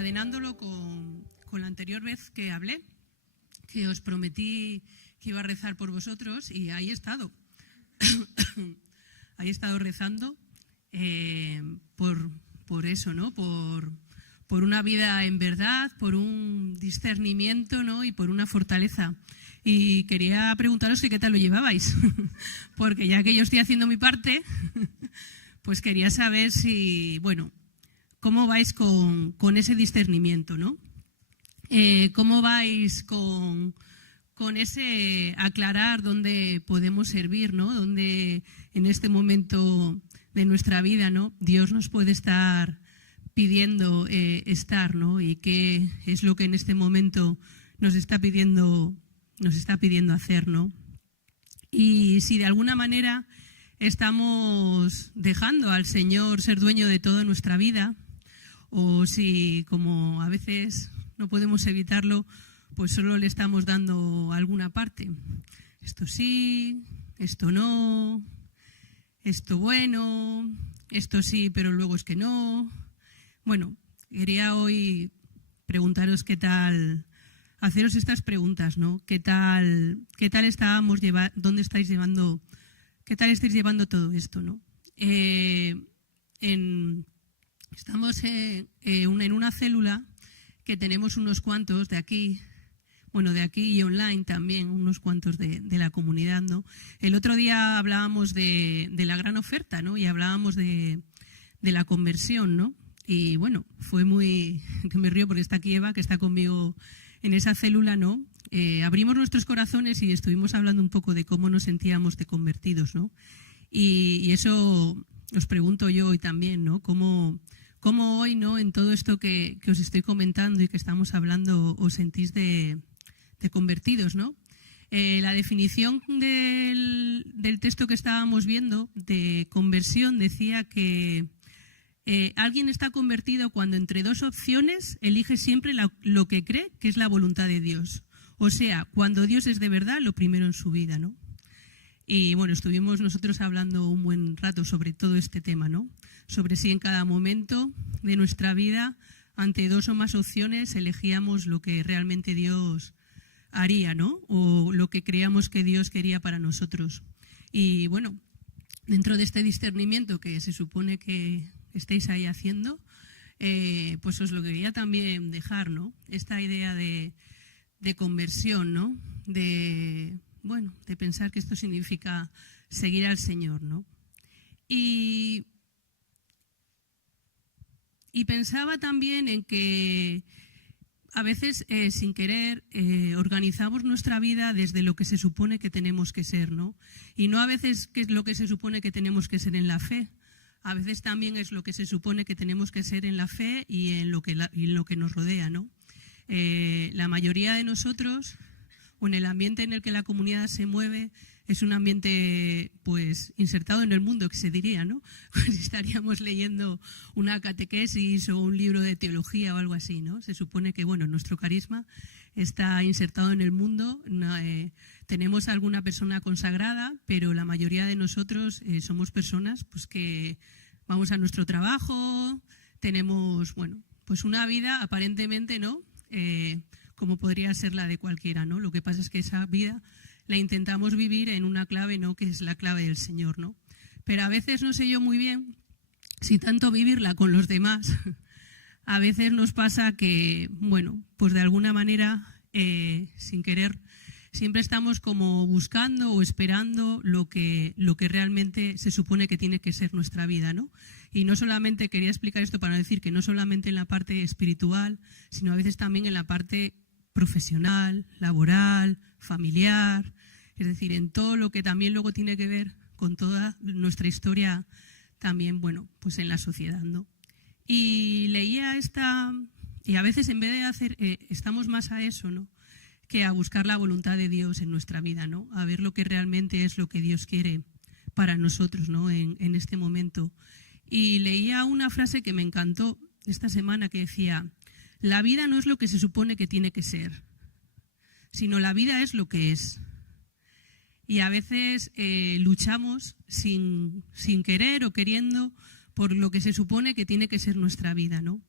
encadenándolo con la anterior vez que hablé, que os prometí que iba a rezar por vosotros y ahí he estado. Ahí he estado rezando por eso, ¿no? Por una vida en verdad, por un discernimiento, ¿no? Y por una fortaleza. Y quería preguntaros que qué tal lo llevabais, porque ya que yo estoy haciendo mi parte, pues quería saber si, bueno, cómo vais con ese discernimiento, ¿no? ¿Cómo vais con ese aclarar dónde podemos servir, ¿no? Dónde en este momento de nuestra vida, ¿no? Dios nos puede estar pidiendo estar, ¿no? Y qué es lo que en este momento nos está pidiendo hacer, ¿no? Y si de alguna manera estamos dejando al Señor ser dueño de toda nuestra vida, o si, como a veces no podemos evitarlo, pues solo le estamos dando alguna parte. Esto sí, esto no, esto bueno, esto sí, pero luego es que no. Bueno, quería hoy preguntaros qué tal, haceros estas preguntas, ¿no? ¿Qué tal estábamos dónde estáis llevando, qué tal estáis llevando todo esto, ¿no? Estamos en una célula que tenemos unos cuantos de aquí, bueno, de aquí y online también, unos cuantos de la comunidad, ¿no? El otro día hablábamos de la gran oferta, ¿no? Y hablábamos de la conversión, ¿no? Y bueno, fue muy, que me río porque está aquí Eva, que está conmigo en esa célula, ¿no? Abrimos nuestros corazones y estuvimos hablando un poco de cómo nos sentíamos de convertidos, ¿no? Y eso os pregunto yo hoy también, ¿no? ¿Cómo hoy, ¿no? En todo esto que os estoy comentando y que estamos hablando, os sentís de convertidos, ¿no? La definición del texto que estábamos viendo de conversión decía que alguien está convertido cuando entre dos opciones elige siempre lo que cree que es la voluntad de Dios. O sea, cuando Dios es de verdad lo primero en su vida, ¿no? Y bueno, estuvimos nosotros hablando un buen rato sobre todo este tema, ¿no? Sobre si en cada momento de nuestra vida, ante dos o más opciones, elegíamos lo que realmente Dios haría, ¿no? O lo que creíamos que Dios quería para nosotros. Y bueno, dentro de este discernimiento que se supone que estáis ahí haciendo, pues os lo quería también dejar, ¿no? Esta idea de conversión, ¿no? De pensar que esto significa seguir al Señor, ¿no? Y pensaba también en que a veces, sin querer, organizamos nuestra vida desde lo que se supone que tenemos que ser, ¿no? Y no a veces que es lo que se supone que tenemos que ser en la fe. A veces también es lo que se supone que tenemos que ser en la fe y en lo que nos rodea, ¿no? La mayoría de nosotros, o en el ambiente en el que la comunidad se mueve, es un ambiente pues insertado en el mundo, que se diría, ¿no? Pues estaríamos leyendo una catequesis o un libro de teología o algo así, ¿no? Se supone que, bueno, nuestro carisma está insertado en el mundo, tenemos alguna persona consagrada, pero la mayoría de nosotros somos personas pues que vamos a nuestro trabajo, tenemos, bueno, pues una vida aparentemente, ¿no? Como podría ser la de cualquiera, ¿no? Lo que pasa es que esa vida la intentamos vivir en una clave, ¿no? Que es la clave del Señor, ¿no? Pero a veces no sé yo muy bien si tanto vivirla con los demás. A veces nos pasa que, bueno, pues de alguna manera, sin querer, siempre estamos como buscando o esperando lo que realmente se supone que tiene que ser nuestra vida, ¿no? Y no solamente, quería explicar esto para decir que no solamente en la parte espiritual, sino a veces también en la parte profesional, laboral, familiar, es decir, en todo lo que también luego tiene que ver con toda nuestra historia también, bueno, pues en la sociedad, ¿no? Y leía y a veces en vez de hacer, estamos más a eso, ¿no? Que a buscar la voluntad de Dios en nuestra vida, ¿no? A ver lo que realmente es lo que Dios quiere para nosotros, ¿no? En este momento. Y leía una frase que me encantó esta semana que decía: la vida no es lo que se supone que tiene que ser, sino la vida es lo que es. Y a veces luchamos sin querer o queriendo por lo que se supone que tiene que ser nuestra vida, ¿no?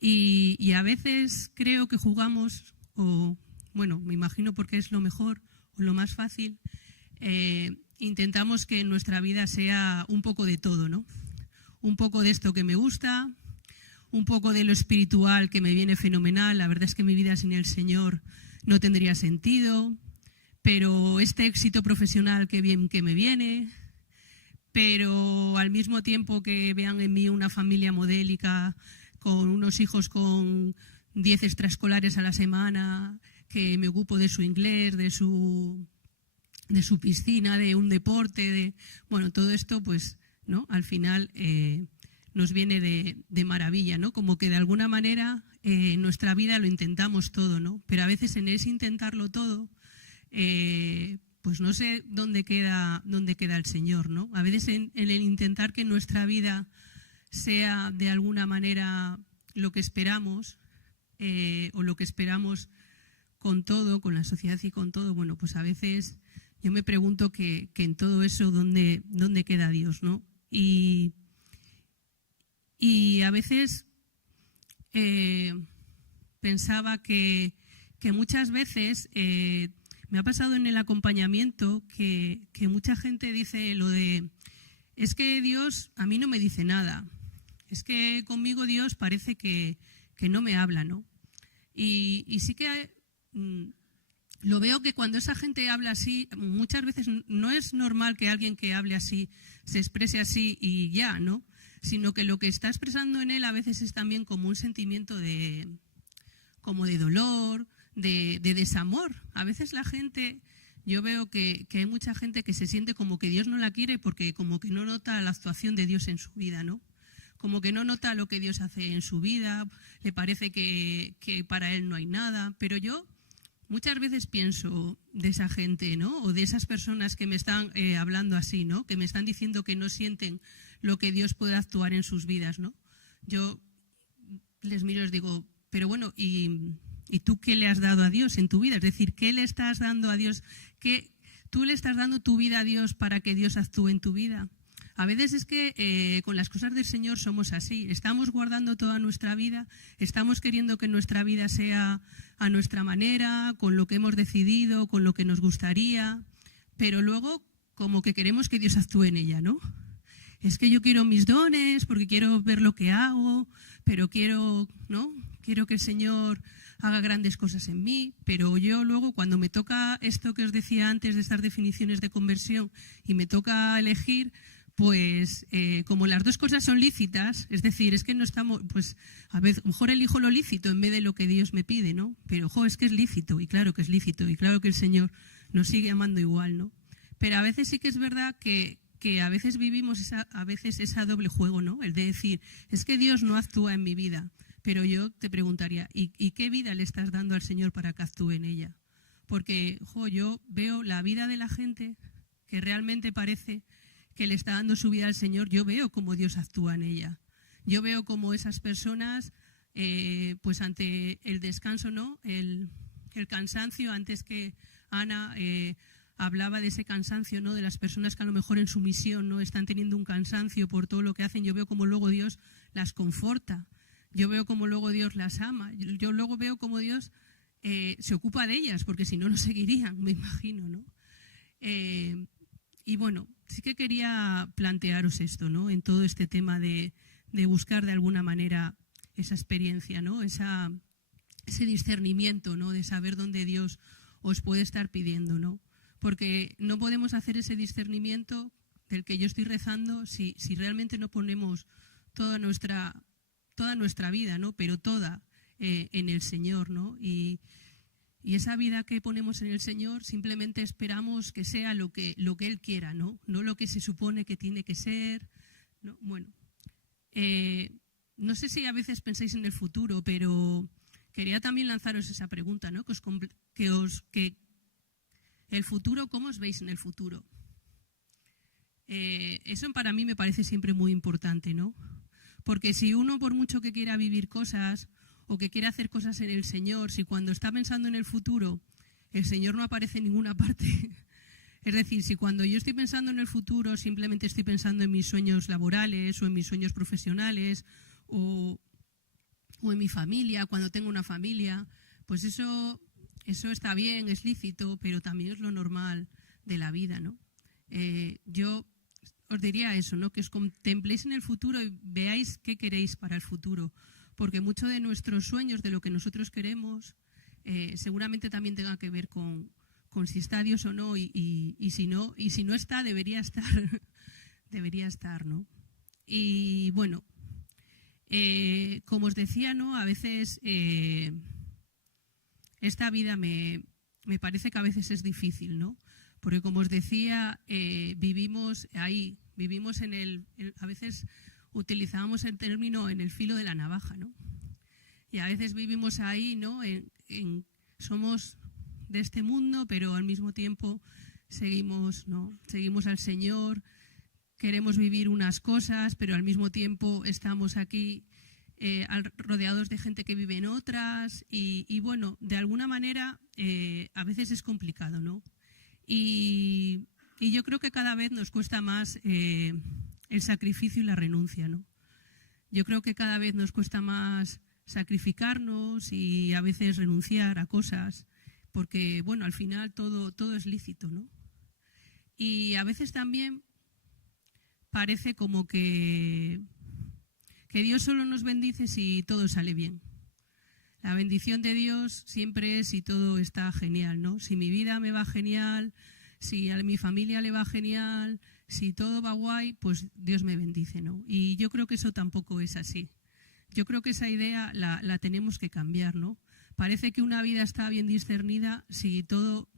Y a veces creo que jugamos, o bueno, me imagino porque es lo mejor o lo más fácil, intentamos que en nuestra vida sea un poco de todo, ¿no? Un poco de esto que me gusta, un poco de lo espiritual que me viene fenomenal. La verdad es que mi vida sin el Señor no tendría sentido, pero este éxito profesional que bien que me viene, pero al mismo tiempo que vean en mí una familia modélica, con unos hijos con 10 extraescolares a la semana, que me ocupo de su inglés, de su piscina, de un deporte, bueno, todo esto, pues, ¿no? Al final nos viene de maravilla, ¿no? Como que de alguna manera en nuestra vida lo intentamos todo, ¿no? Pero a veces en ese intentarlo todo, pues no sé dónde queda el Señor, ¿no? A veces en el intentar que nuestra vida sea de alguna manera lo que esperamos, o lo que esperamos con todo, con la sociedad y con todo, bueno, pues a veces yo me pregunto que en todo eso dónde queda Dios, ¿no? Y a veces pensaba que muchas veces me ha pasado en el acompañamiento que mucha gente dice lo de: es que Dios a mí no me dice nada, es que conmigo Dios parece que no me habla, ¿no? Y sí que lo veo que cuando esa gente habla así, muchas veces no es normal que alguien que hable así se exprese así y ya, ¿no? Sino que lo que está expresando en él a veces es también como un sentimiento como de dolor, de desamor. A veces la gente, yo veo que hay mucha gente que se siente como que Dios no la quiere porque como que no nota la actuación de Dios en su vida, ¿no? Como que no nota lo que Dios hace en su vida, le parece que para él no hay nada. Pero yo muchas veces pienso de esa gente, ¿no? O de esas personas que me están hablando así, ¿no? Que me están diciendo que no sienten lo que Dios puede actuar en sus vidas, ¿no? Yo les miro y les digo, pero bueno, ¿y tú qué le has dado a Dios en tu vida? Es decir, ¿qué le estás dando a Dios? ¿Qué tú le estás dando tu vida a Dios para que Dios actúe en tu vida? A veces es que con las cosas del Señor somos así. Estamos guardando toda nuestra vida, estamos queriendo que nuestra vida sea a nuestra manera, con lo que hemos decidido, con lo que nos gustaría, pero luego como que queremos que Dios actúe en ella, ¿no? Es que yo quiero mis dones porque quiero ver lo que hago, pero quiero, ¿no? Quiero que el Señor haga grandes cosas en mí, pero yo luego cuando me toca esto que os decía antes de estas definiciones de conversión y me toca elegir, pues como las dos cosas son lícitas, es decir, es que no estamos, pues a veces mejor elijo lo lícito en vez de lo que Dios me pide, ¿no? Pero es que es lícito, y claro que es lícito, y claro que el Señor nos sigue amando igual, ¿no? Pero a veces sí que es verdad que a veces vivimos esa doble juego, ¿no? El de decir, es que Dios no actúa en mi vida, pero yo te preguntaría, ¿y qué vida le estás dando al Señor para que actúe en ella? Porque yo veo la vida de la gente que realmente parece que le está dando su vida al Señor, yo veo cómo Dios actúa en ella. Yo veo cómo esas personas, pues ante el descanso, ¿no? El cansancio, antes que Ana hablaba de ese cansancio, ¿no? De las personas que a lo mejor en su misión no están teniendo un cansancio por todo lo que hacen. Yo veo cómo luego Dios las conforta. Yo veo cómo luego Dios las ama. Yo luego veo cómo Dios se ocupa de ellas, porque si no, no seguirían, me imagino, ¿no? Y bueno, sí que quería plantearos esto, ¿no? En todo este tema de buscar de alguna manera esa experiencia, ¿no? Ese discernimiento, ¿no? De saber dónde Dios os puede estar pidiendo, ¿no? Porque no podemos hacer ese discernimiento del que yo estoy rezando si realmente no ponemos toda nuestra vida, ¿no? Pero toda en el Señor, ¿no? Y esa vida que ponemos en el Señor simplemente esperamos que sea lo que Él quiera, ¿no? No lo que se supone que tiene que ser, ¿no? Bueno, no sé si a veces pensáis en el futuro, pero quería también lanzaros esa pregunta, ¿no? Que el futuro, ¿cómo os veis en el futuro? Eso para mí me parece siempre muy importante, ¿no? Porque si uno, por mucho que quiera vivir cosas o que quiera hacer cosas en el Señor, si cuando está pensando en el futuro el Señor no aparece en ninguna parte, es decir, si cuando yo estoy pensando en el futuro simplemente estoy pensando en mis sueños laborales o en mis sueños profesionales o o en mi familia, cuando tengo una familia, pues eso está bien, es lícito, pero también es lo normal de la vida, ¿no? Yo os diría eso, ¿no? Que os contempléis en el futuro y veáis qué queréis para el futuro, porque muchos de nuestros sueños, de lo que nosotros queremos, seguramente también tenga que ver con si está Dios o no, y si no está, debería estar, debería estar, ¿no? Y bueno, como os decía, ¿no? A veces esta vida me parece que a veces es difícil, ¿no? Porque como os decía, vivimos ahí, vivimos a veces utilizábamos el término en el filo de la navaja, ¿no? Y a veces vivimos ahí, ¿no? Somos de este mundo, pero al mismo tiempo seguimos, ¿no? Seguimos al Señor, queremos vivir unas cosas, pero al mismo tiempo estamos aquí rodeados de gente que vive en otras y bueno, de alguna manera a veces es complicado, ¿no? Y yo creo que cada vez nos cuesta más el sacrificio y la renuncia, ¿no? Yo creo que cada vez nos cuesta más sacrificarnos y a veces renunciar a cosas, porque, bueno, al final todo es lícito, ¿no? Y a veces también parece como que Dios solo nos bendice si todo sale bien. La bendición de Dios siempre es si todo está genial, ¿no? Si mi vida me va genial, si a mi familia le va genial, si todo va guay, pues Dios me bendice, ¿no? Y yo creo que eso tampoco es así. Yo creo que esa idea la tenemos que cambiar, ¿no? Parece que una vida está bien discernida si todo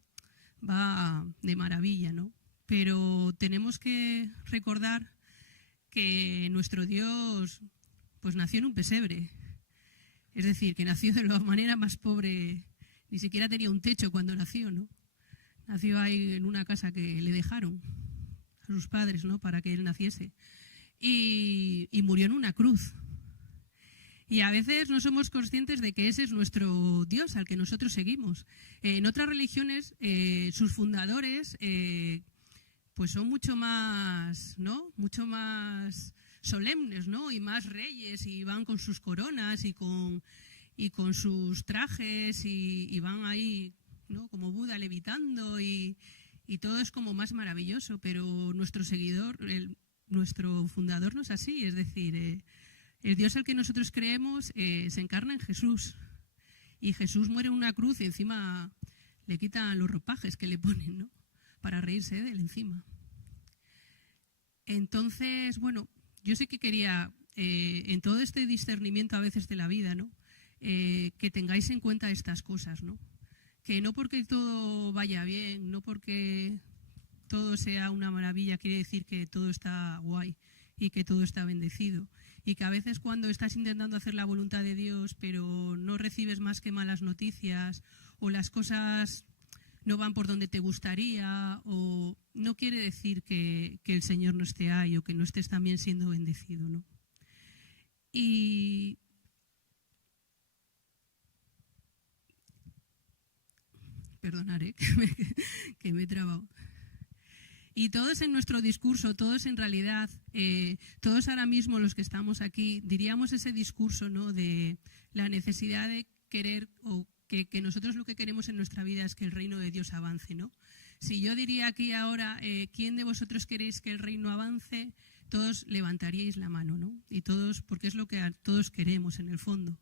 va de maravilla, ¿no? Pero tenemos que recordar que nuestro Dios pues nació en un pesebre. Es decir, que nació de la manera más pobre, ni siquiera tenía un techo cuando nació, ¿no? Nació ahí en una casa que le dejaron a sus padres, ¿no? Para que él naciese. Y murió en una cruz. Y a veces no somos conscientes de que ese es nuestro Dios al que nosotros seguimos. En otras religiones, sus fundadores pues son mucho más, ¿no? Mucho más solemnes, ¿no? Y más reyes, y van con sus coronas y con sus trajes y van ahí, ¿no? Como Buda levitando y todo es como más maravilloso, pero nuestro seguidor, nuestro fundador no es así, es decir, el Dios al que nosotros creemos se encarna en Jesús y Jesús muere en una cruz y encima le quitan los ropajes que le ponen, ¿no? Para reírse de él encima. Entonces, bueno, yo sí que quería, en todo este discernimiento a veces de la vida, ¿no? Que tengáis en cuenta estas cosas, ¿no? Que no porque todo vaya bien, no porque todo sea una maravilla, quiere decir que todo está guay y que todo está bendecido. Y que a veces cuando estás intentando hacer la voluntad de Dios, pero no recibes más que malas noticias o las cosas no van por donde te gustaría, o no quiere decir que el Señor no esté ahí o que no estés también siendo bendecido, ¿no? Y perdonaré que me he trabado. Y todos en nuestro discurso, todos en realidad, todos ahora mismo los que estamos aquí, diríamos ese discurso, ¿no? De la necesidad de querer o que nosotros lo que queremos en nuestra vida es que el reino de Dios avance, ¿no? Si yo diría aquí ahora, ¿quién de vosotros queréis que el reino avance? Todos levantaríais la mano, ¿no? Y todos, porque es lo que todos queremos en el fondo.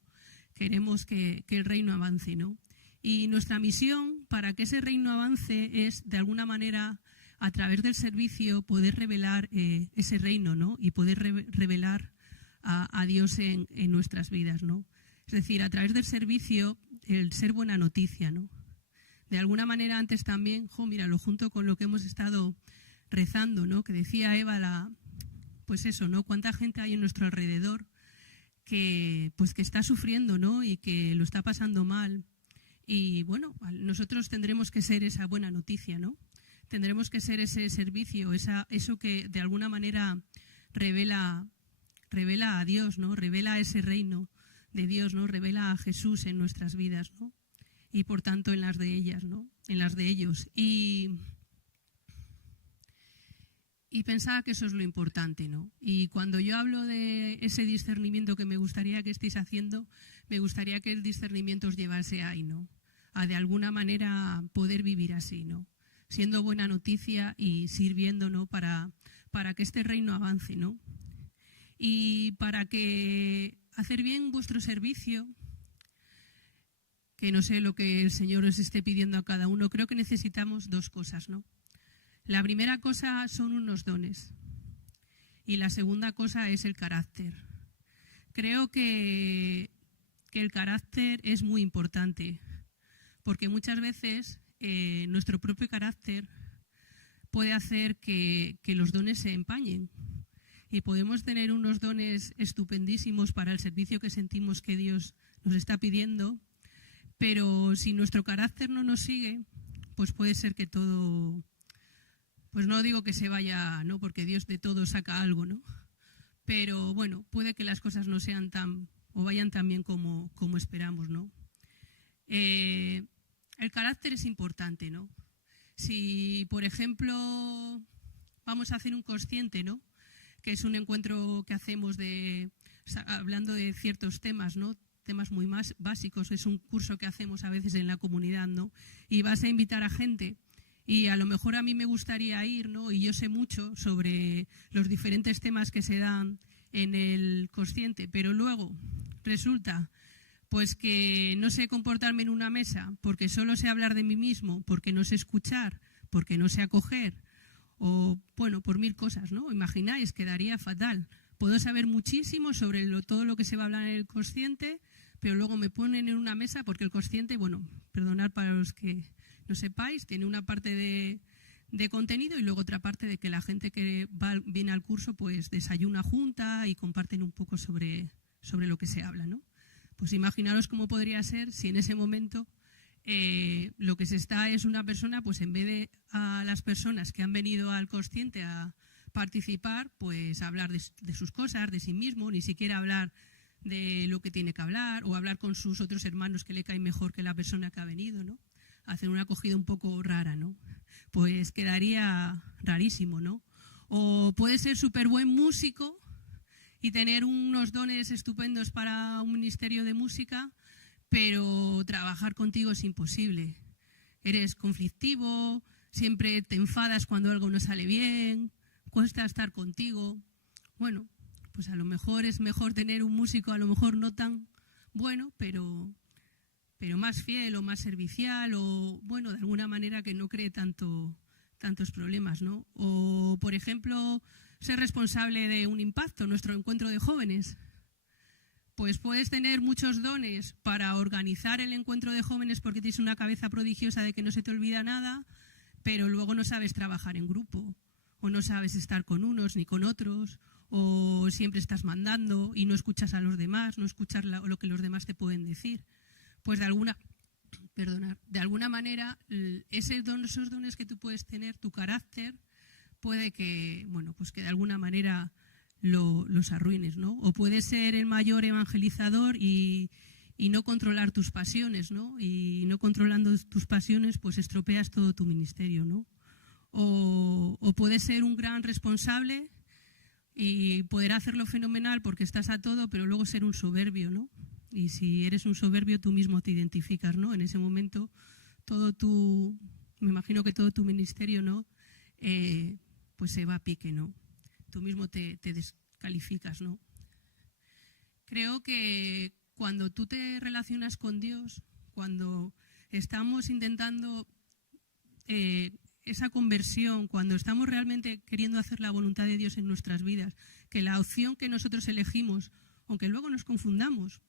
Queremos que el reino avance, ¿no? Y nuestra misión para que ese reino avance es, de alguna manera, a través del servicio, poder revelar ese reino, ¿no? Y poder revelar a Dios en nuestras vidas, ¿no? Es decir, a través del servicio, el ser buena noticia, ¿no? De alguna manera antes también, míralo, junto con lo que hemos estado rezando, ¿no? Que decía Eva, pues eso, ¿no? Cuánta gente hay en nuestro alrededor que está sufriendo, ¿no? Y que lo está pasando mal. Y bueno, nosotros tendremos que ser esa buena noticia, ¿no? Tendremos que ser ese servicio, eso que de alguna manera revela a Dios, ¿no? Revela ese reino de Dios, ¿no? Revela a Jesús en nuestras vidas, ¿no? Y por tanto en las de ellas, ¿no? En las de ellos. Y Y pensaba que eso es lo importante, ¿no? Y cuando yo hablo de ese discernimiento que me gustaría que estéis haciendo, me gustaría que el discernimiento os llevase ahí, ¿no? A de alguna manera poder vivir así, ¿no? Siendo buena noticia y sirviendo, ¿no? Para que este reino avance, ¿no? Y para que hacer bien vuestro servicio, que no sé lo que el Señor os esté pidiendo a cada uno, creo que necesitamos dos cosas, ¿no? La primera cosa son unos dones y la segunda cosa es el carácter. Creo que el carácter es muy importante porque muchas veces nuestro propio carácter puede hacer que los dones se empañen y podemos tener unos dones estupendísimos para el servicio que sentimos que Dios nos está pidiendo, pero si nuestro carácter no nos sigue, pues puede ser que todo... Pues no digo que se vaya, ¿no? Porque Dios de todo saca algo, ¿no? Pero bueno, puede que las cosas no sean tan o vayan tan bien como esperamos, ¿no? El carácter es importante, ¿no? Si, por ejemplo, vamos a hacer un consciente, ¿no? Que es un encuentro que hacemos hablando de ciertos temas, ¿no? Temas muy más básicos, es un curso que hacemos a veces en la comunidad, ¿no? Y vas a invitar a gente. Y a lo mejor a mí me gustaría ir, ¿no? Y yo sé mucho sobre los diferentes temas que se dan en el consciente, pero luego resulta pues que no sé comportarme en una mesa porque solo sé hablar de mí mismo, porque no sé escuchar, porque no sé acoger, o bueno, por mil cosas, ¿no? Imagináis, quedaría fatal. Puedo saber muchísimo sobre todo lo que se va a hablar en el consciente, pero luego me ponen en una mesa porque el consciente, bueno, perdonad para los que no sepáis, tiene una parte de contenido y luego otra parte de que la gente que viene al curso pues desayuna junta y comparten un poco sobre lo que se habla, ¿no? Pues imaginaros cómo podría ser si en ese momento lo que se está es una persona, pues en vez de a las personas que han venido al consciente a participar, pues hablar de sus cosas, de sí mismo, ni siquiera hablar de lo que tiene que hablar o hablar con sus otros hermanos que le caen mejor que la persona que ha venido, ¿no? Hacer una acogida un poco rara, ¿no? Pues quedaría rarísimo, ¿no? O puede ser súper buen músico y tener unos dones estupendos para un ministerio de música, pero trabajar contigo es imposible. Eres conflictivo, siempre te enfadas cuando algo no sale bien, cuesta estar contigo. Bueno, pues a lo mejor es mejor tener un músico, a lo mejor no tan bueno, pero más fiel o más servicial o, bueno, de alguna manera que no cree tantos problemas, ¿no? O, por ejemplo, ser responsable de un impacto, nuestro encuentro de jóvenes. Pues puedes tener muchos dones para organizar el encuentro de jóvenes porque tienes una cabeza prodigiosa de que no se te olvida nada, pero luego no sabes trabajar en grupo, o no sabes estar con unos ni con otros, o siempre estás mandando y no escuchas a los demás, no escuchas lo que los demás te pueden decir. Pues de alguna manera esos dones que tú puedes tener, tu carácter, puede que, bueno, pues que de alguna manera los arruines, ¿no? O puedes ser el mayor evangelizador y no controlar tus pasiones, ¿no? Y no controlando tus pasiones, pues estropeas todo tu ministerio, ¿no? O puedes ser un gran responsable y poder hacerlo fenomenal porque estás a todo, pero luego ser un soberbio, ¿no? Y si eres un soberbio, tú mismo te identificas, ¿no? En ese momento, me imagino que todo tu ministerio, ¿no? Pues se va a pique, ¿no? Tú mismo te descalificas, ¿no? Creo que cuando tú te relacionas con Dios, cuando estamos intentando esa conversión, cuando estamos realmente queriendo hacer la voluntad de Dios en nuestras vidas, que la opción que nosotros elegimos, aunque luego nos confundamos,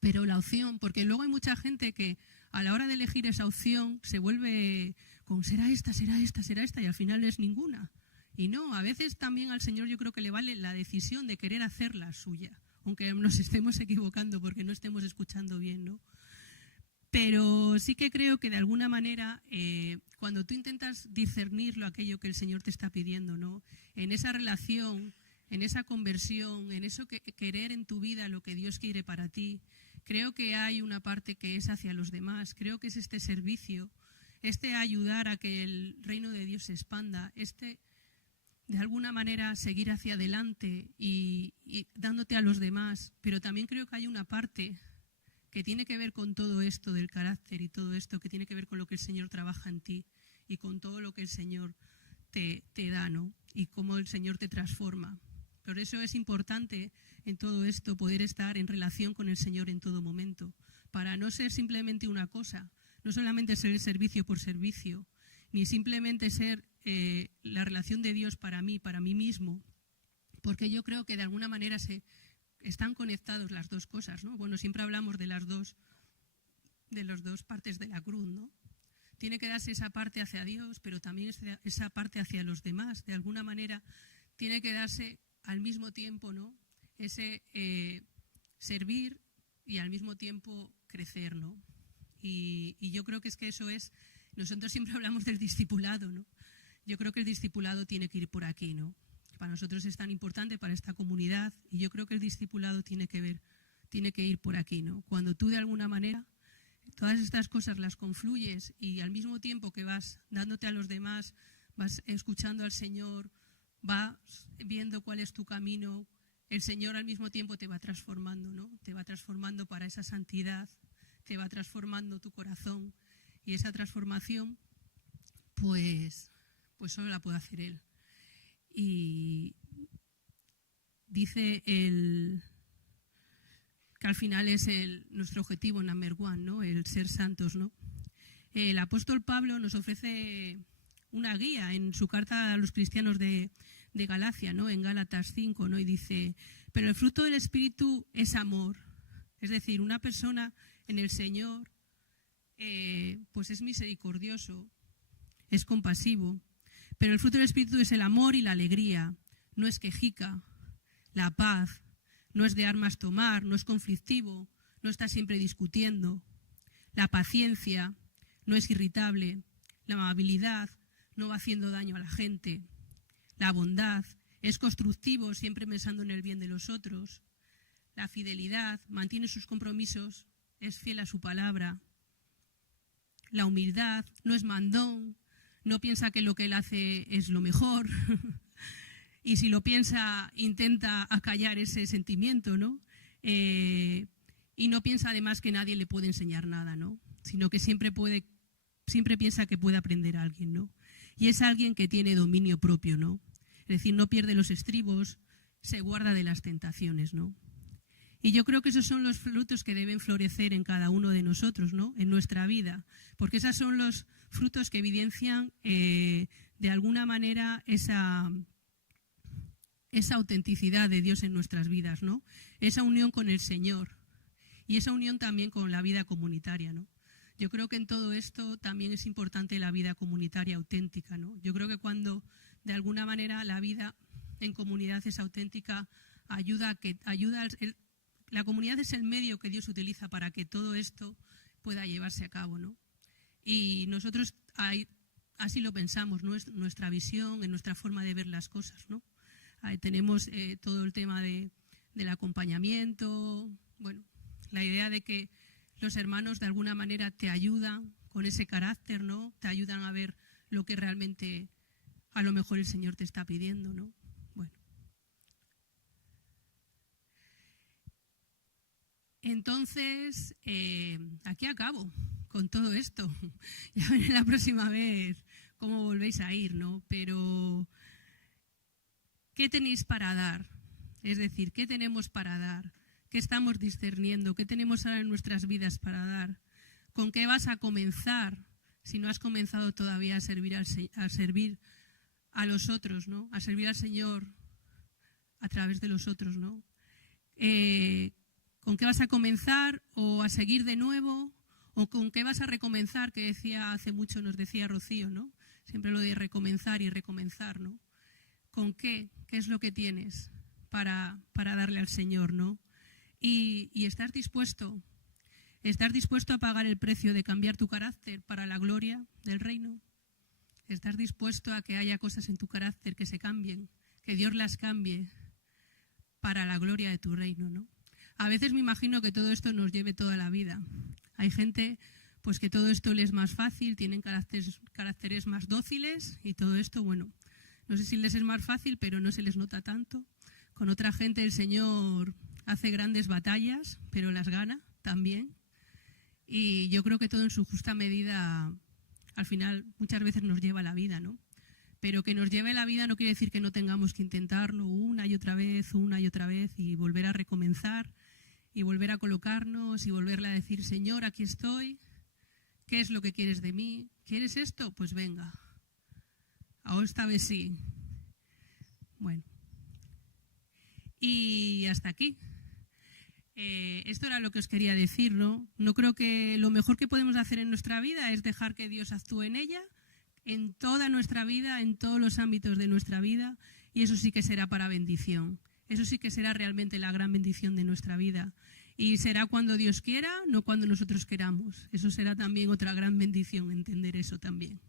pero la opción, porque luego hay mucha gente que a la hora de elegir esa opción se vuelve con será esta, y al final no es ninguna. Y no, a veces también al Señor yo creo que le vale la decisión de querer hacerla suya, aunque nos estemos equivocando porque no estemos escuchando bien, ¿no? Pero sí que creo que de alguna manera cuando tú intentas discernirlo aquello que el Señor te está pidiendo, ¿no? En esa relación, en esa conversión, en eso que querer en tu vida lo que Dios quiere para ti, creo que hay una parte que es hacia los demás, creo que es este servicio, ayudar a que el reino de Dios se expanda, de alguna manera seguir hacia adelante y dándote a los demás, pero también creo que hay una parte que tiene que ver con todo esto del carácter y todo esto que tiene que ver con lo que el Señor trabaja en ti y con todo lo que el Señor te da, ¿no? Y cómo el Señor te transforma. Por eso es importante en todo esto poder estar en relación con el Señor en todo momento, para no ser simplemente una cosa, no solamente ser el servicio por servicio, ni simplemente ser la relación de Dios para mí mismo, porque yo creo que de alguna manera están conectados las dos cosas, ¿no? Bueno, siempre hablamos de las dos partes de la cruz, ¿no? Tiene que darse esa parte hacia Dios, pero también esa parte hacia los demás. De alguna manera tiene que darse al mismo tiempo, ¿no? Ese servir y al mismo tiempo crecer, ¿no? Y yo creo que eso es, nosotros siempre hablamos del discipulado, ¿no? Yo creo que el discipulado tiene que ir por aquí, ¿no? Para nosotros es tan importante, para esta comunidad, y yo creo que el discipulado tiene que ir por aquí, ¿no? Cuando tú de alguna manera todas estas cosas las confluyes y al mismo tiempo que vas dándote a los demás, vas escuchando al Señor, vas viendo cuál es tu camino, el Señor al mismo tiempo te va transformando, ¿no? Te va transformando para esa santidad, te va transformando tu corazón y esa transformación pues solo la puede hacer Él. Y dice que al final es nuestro objetivo number one, ¿no? El ser santos, ¿no? El apóstol Pablo nos ofrece una guía en su carta a los cristianos de Galacia, ¿no? En Gálatas 5, ¿no? Y dice, pero el fruto del Espíritu es amor. Es decir, una persona en el Señor pues es misericordioso, es compasivo. Pero el fruto del Espíritu es el amor y la alegría, no es quejica, la paz, no es de armas tomar, no es conflictivo, no está siempre discutiendo. La paciencia no es irritable, la amabilidad no va haciendo daño a la gente. La bondad es constructivo, siempre pensando en el bien de los otros. La fidelidad mantiene sus compromisos, es fiel a su palabra. La humildad no es mandón, no piensa que lo que él hace es lo mejor. Y si lo piensa, intenta acallar ese sentimiento, ¿no? Y no piensa además que nadie le puede enseñar nada, ¿no? Sino que siempre piensa que puede aprender a alguien, ¿no? Y es alguien que tiene dominio propio, ¿no? Es decir, no pierde los estribos, se guarda de las tentaciones, ¿no? Y yo creo que esos son los frutos que deben florecer en cada uno de nosotros, ¿no? En nuestra vida, porque esos son los frutos que evidencian de alguna manera esa autenticidad de Dios en nuestras vidas, ¿no? Esa unión con el Señor y esa unión también con la vida comunitaria, ¿no? Yo creo que en todo esto también es importante la vida comunitaria auténtica, ¿no? Yo creo que cuando de alguna manera la vida en comunidad es auténtica, la comunidad es el medio que Dios utiliza para que todo esto pueda llevarse a cabo, ¿no? Y nosotros así lo pensamos, ¿no? Es nuestra visión, en nuestra forma de ver las cosas, ¿no? Ahí tenemos todo el tema del acompañamiento, bueno, la idea de que los hermanos de alguna manera te ayudan con ese carácter, ¿no? Te ayudan a ver lo que realmente a lo mejor el Señor te está pidiendo, ¿no? Bueno. Entonces, aquí acabo con todo esto. Ya veré la próxima vez cómo volvéis a ir, ¿no? Pero, ¿qué tenéis para dar? Es decir, ¿qué tenemos para dar? ¿Qué estamos discerniendo? ¿Qué tenemos ahora en nuestras vidas para dar? ¿Con qué vas a comenzar si no has comenzado todavía a servir a los otros, ¿no? A servir al Señor a través de los otros, ¿no? ¿Con qué vas a comenzar o a seguir de nuevo? ¿O con qué vas a recomenzar? Que decía hace mucho, nos decía Rocío, ¿no? Siempre lo de recomenzar y recomenzar, ¿no? ¿Con qué? ¿Qué es lo que tienes para darle al Señor, ¿no? Y estás dispuesto a pagar el precio de cambiar tu carácter para la gloria del reino. ¿Estás dispuesto a que haya cosas en tu carácter que se cambien, que Dios las cambie para la gloria de tu reino, ¿no? A veces me imagino que todo esto nos lleve toda la vida. Hay gente pues que todo esto les es más fácil, tienen caracteres más dóciles y todo esto, bueno, No sé si les es más fácil, pero no se les nota tanto. Con otra gente el Señor hace grandes batallas, pero las gana también. Y yo creo que todo en su justa medida, al final, muchas veces nos lleva a la vida, ¿no? Pero que nos lleve la vida no quiere decir que no tengamos que intentarlo una y otra vez, y volver a recomenzar, y volver a colocarnos, y volverle a decir, Señor, aquí estoy, ¿qué es lo que quieres de mí? ¿Quieres esto? Pues venga. Ahora esta vez sí. Bueno. Y hasta aquí. Esto era lo que os quería decir, ¿no? No creo que lo mejor que podemos hacer en nuestra vida es dejar que Dios actúe en ella, en toda nuestra vida, en todos los ámbitos de nuestra vida, y eso sí que será para bendición. Eso sí que será realmente la gran bendición de nuestra vida. Y será cuando Dios quiera, no cuando nosotros queramos. Eso será también otra gran bendición, entender eso también.